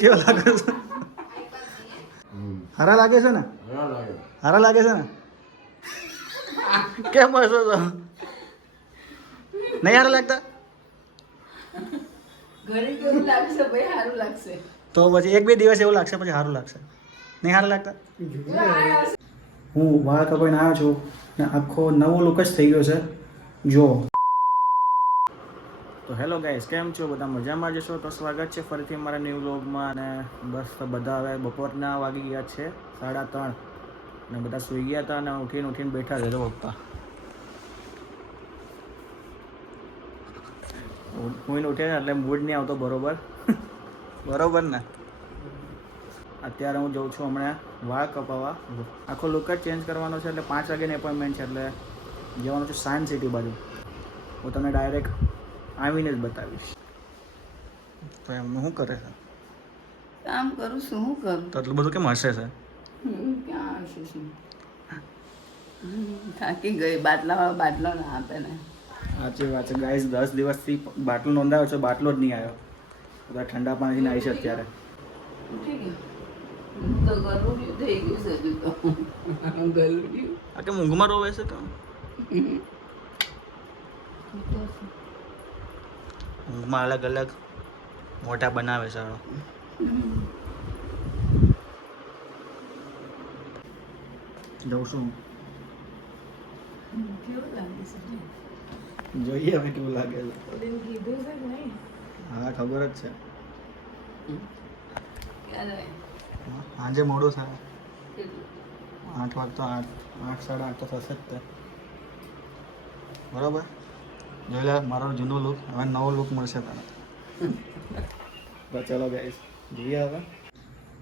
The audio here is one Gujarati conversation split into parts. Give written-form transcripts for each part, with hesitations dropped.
કેવા લાગે છે? હારા લાગે છે ને? હારા લાગે છે ને? કેમ હસો છો? નહીં હારા લાગતા? તો પછી એક બે દિવસ એવું લાગશે પછી સારું લાગશે. નહીં સારું લાગતા? હું વાળ કપાઈને આવ્યો છું ને આખો નવો લુક જ થઈ ગયો છે જો. તો હેલો ગાઈસ, કેમ છો બધા? મજામાં જશો તો સ્વાગત છે ફરીથી મારા ન્યૂ વ્લોગમાં. અને બસ તો બધા હવે બપોરના વાગી ગયા છે 3:30 અને બધા સૂઈ ગયા હતા અને ઉઠીને બેઠા છે. જો પપ્પા હું ઉઠે ને એટલે મૂડ નહીં આવતો બરોબર. બરોબર ને? અત્યારે હું જઉં છું હમણાં વાળ કપાવવા. આખો લુક જ ચેન્જ કરવાનો છે એટલે 5 વાગ્યાની એપોઇન્ટમેન્ટ છે એટલે જવાનું છું સાયન્સ સિટી બાજુ. હું તમને ડાયરેક્ટ આવીને જ બતાવીશ. તો એમનું શું કરે છે? કામ કરું છું. શું કરું? તો એટલું બધું કેમ હશે છે? ક્યાં હશે છું? થાકી ગઈ. બાટલા ના આપે ને. સાચી વાત છે ગાઈસ, 10 દિવસથી બાટલો નોંધાયો છે, બાટલો જ નહીં આવ્યો. બધા ઠંડા પાણીથી નાહી છે અત્યારે. ઉઠી ગયું તો ગલુડિયું થઈ ગયું છે હજુ તો. ગલુડિયું આ કેમ ઊંઘમાં રોવે છે? તો ઊંઘમાં અલગ અલગ મોટા બનાવે છે. જઉં છું, કેવું લાગે છે? જોઈએ હવે કેવું લાગે છે. ઓલીને કીધું છે કે નહીં? હા ખબર જ છે. ક્યારે? સાંજે મોડું થાય. કેટલું? 8 વાગતો 8, 8:30 તો થશે જ તે. બરાબર? જોઈ લે મારો જૂનો લુક, હવે નવો લુક મળશે તને. બસ ચાલો ગાઈસ જોઈએ હવે.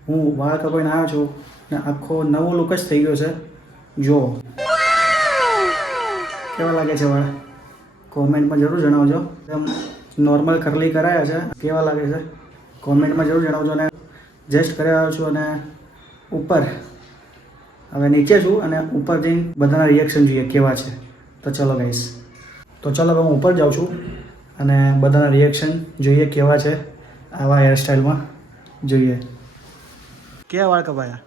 હું વાળ કપાઈને આવ્યો છું ને આખો નવો લુક જ થઈ ગયો છે જો. કેવા લાગે છે વાળ? કોમેન્ટમાં જરૂર જણાવજો. એકદમ નોર્મલ કરલી કરાયા છે. કેવા લાગે છે કોમેન્ટમાં જરૂર જણાવજો. અને જસ્ટ કર્યા છું અને ઉપર હવે નીચે છું અને ઉપર જઈને બધાના રિએક્શન જોઈએ કેવા છે. તો ચલો ગાઈસ, તો ચલો હવે હું ઉપર જાઉં છું અને બધાના રિએક્શન જોઈએ કેવા છે આવા હેરસ્ટાઈલમાં. જોઈએ કેવા વાળ કપાયા?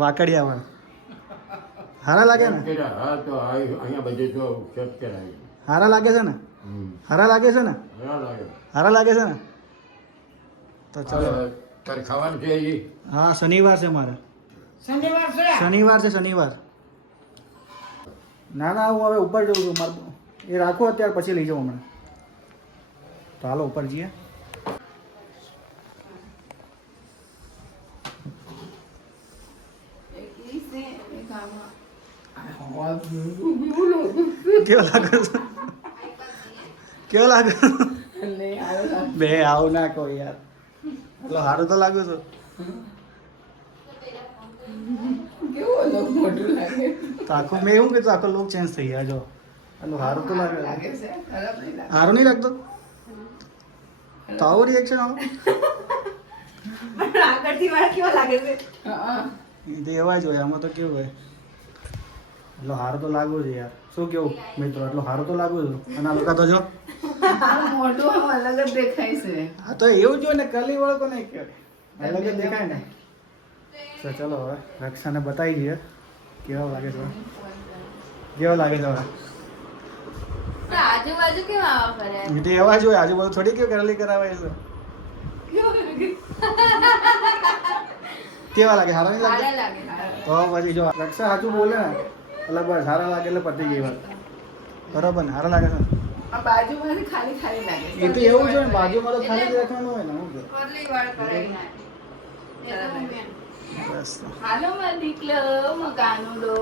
વાકડિયા વાળ હારા લાગે ને? હારા લાગે છે ને? હારા લાગે છે ને? હારા લાગે છે ને? તો ચલો. હા શનિવાર છે મારે. શનિવાર છે શનિવાર. ના ના હું હવે ઉપર જઉં છું. મારે એ રાખો અત્યારે, પછી લઈ જાઉં હમણાં. તો હાલો ઉપર જઈએ. કેવો લાગે છે? કેવો લાગે? બે આવું ના કહો યાર. એટલે સારું તો લાગ્યું છે. કેવું મોટું લાગે? તો આખો મેં એવું કીધું આખો લુક ચેન્જ થઈ ગયા જો. એટલે સારું તો લાગે. લાગે છે? ખરાબ નહીં લાગે? સારું નહીં લાગતું? તો આવું રિએક્શન આવો આગળથી વાળા કેવા લાગે છે? એ તો એવા જ હોય. આમાં તો કેવું હોય, એટલો સારું તો લાગવું છે યાર. શું કેવું મિત્રો? એટલો સારું તો લાગવું છે. અને આ લોકો તો જો મોટું આમ અલગ જ દેખાય છે. હા તો એવું જ હોય ને, કરલી વાળો કોને કહેવાય? અલગ જ દેખાય ને. તો ચલો હવે રક્ષાને બતાવી દઈએ કેવા લાગે છે. કેવા લાગે છે હવે? આજુબાજુ કેવા આવા કર્યા? એ તો એવા જ હોય. આજુબાજુ થોડી કેવું કરલી કરાવે છે. કેવા લાગે? સારા નહીં લાગે? તો પછી જો રક્ષા સાચું બોલે ને એટલે બસ સારા લાગે એટલે પતી ગઈ વાત. બરોબર ને? સારા લાગે છે ને? આ બાજુમાંથી ખાલી ખાલી લાગે છે. એ તો એવું જ હોય ને, બાજુમાં તો ખાલી જ રાખવાનું હોય ને. હું કે કરલી વાળ કરાવી નાખે. બસ હાલો માર દીકલો મકાનુડો.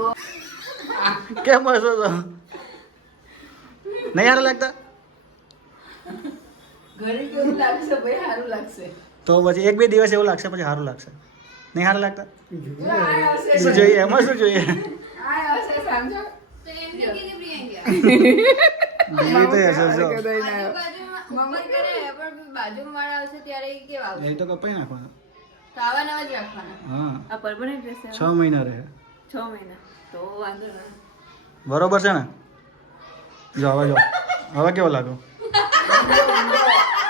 કેમ હસો છો? નહીં સારા લાગતા? ઘરે કેવું લાગશે ભાઈ? સારું લાગશે. તો પછી એક બે દિવસ એવું લાગશે પછી સારું લાગશે. નહીં સારા લાગતા? આ હશે શું જોઈએ એમાં? શું જોઈએ? આ હશે સમજો. તો એમને કીધી પ્રિયંકા બીજી તો હશે જો. મમ્મી કરે પણ બાજુમાં આવશે ત્યારે ઈ કેવા આવશે? એ તો કપાઈ નાખવાના. તો આવા નવા જ રાખવાના. હા આ પરમાનન્ટ રહેશે 6 મહિના રહે. 6 મહિના તો વાંધો નહીં. બરોબર છે ને? જો હવે જો હવે કેવો લાગો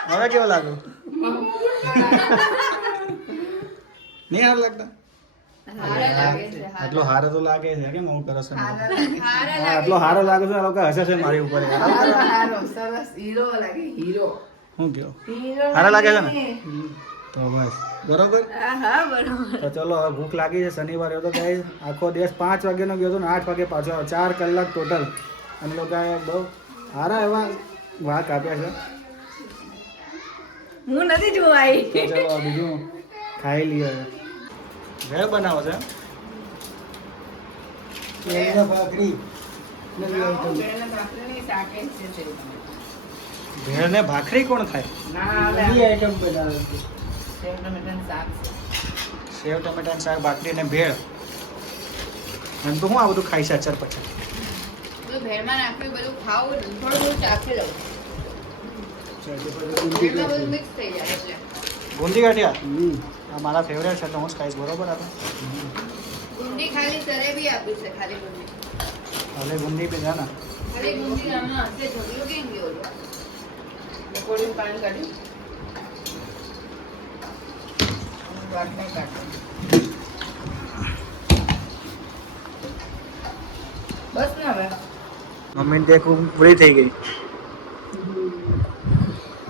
હવે કેવો લાગો નહીં હાર લાગતા હારા લાગે છે આટલો હારો તો લાગે છે કેમ આવું કરો છો હારા આટલો હારો લાગે છે આ લોકો હસે છે મારી ઉપર યાર હારો સરસ હીરો લાગે હીરો શું કયો હીરો હારા લાગે છે ને તો બસ બરોબર હા બરોબર તો ચલો હવે ભૂખ લાગી છે શનિવારે તો કઈ આખો દિવસ 5 વાગ્યાનો ગયો હતો ને 8 વાગે પાછો આવ્યો 4 કલાક ટોટલ અમે લોકોએ બહુ સારા એવા વાઘ કાપ્યા છે હું નથી જોવાઈ તો ચલો બીજું ખાઈ લઈએ હવે ભેળ બનાવો છે ભાખરી બેને ભાખરીની શાકે છે તે. ભેળ ને ભાખરી કોણ ખાય ના આવે આઈટમ બનાવે સેવ ટમેટાનું શાક છે. સેવ ટમેટાનું શાક ભાખરી ને ભેળ એમ તો હું આ બધું ખાઈ છે અચાર પછી બધું ભેળમાં નાખ્યું બધું ખાવું થોડું થોડું ચાખી લઉં ભેળમાં બધું મિક્સ થઈ જાય એટલે બુંદી ગાંઠિયા આ મારા ફેવરેટ છે તો હું જ ખાઈશ બરોબર આપણે ગુંડી ખાલી સરે બી આપ્યું છે ખાલી ગુંડી હવે બુંદી પી જા ને ખાલી ગુંડી આમાં હશે ઢગલો કેમ ગયો હતો? પકોડીનું પાણી કાઢ્યું અને વાટને કાઢ્યું. બસ ને હવે મમ્મીને તે ખૂબ પૂરી થઈ ગઈ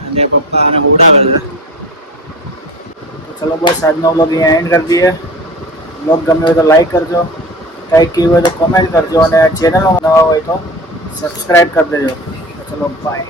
અને પપ્પા અને ઉડાવે છે તો ચલો બસ આજનો વ્લોગ અહીંયા એન્ડ કરી દઈએ વ્લોગ ગમ્યો હોય તો લાઈક કરજો કંઈક કહેવું હોય તો કોમેન્ટ કરજો અને ચેનલમાં નવા હોય તો સબસ્ક્રાઈબ કરી દેજો તો ચલો બાય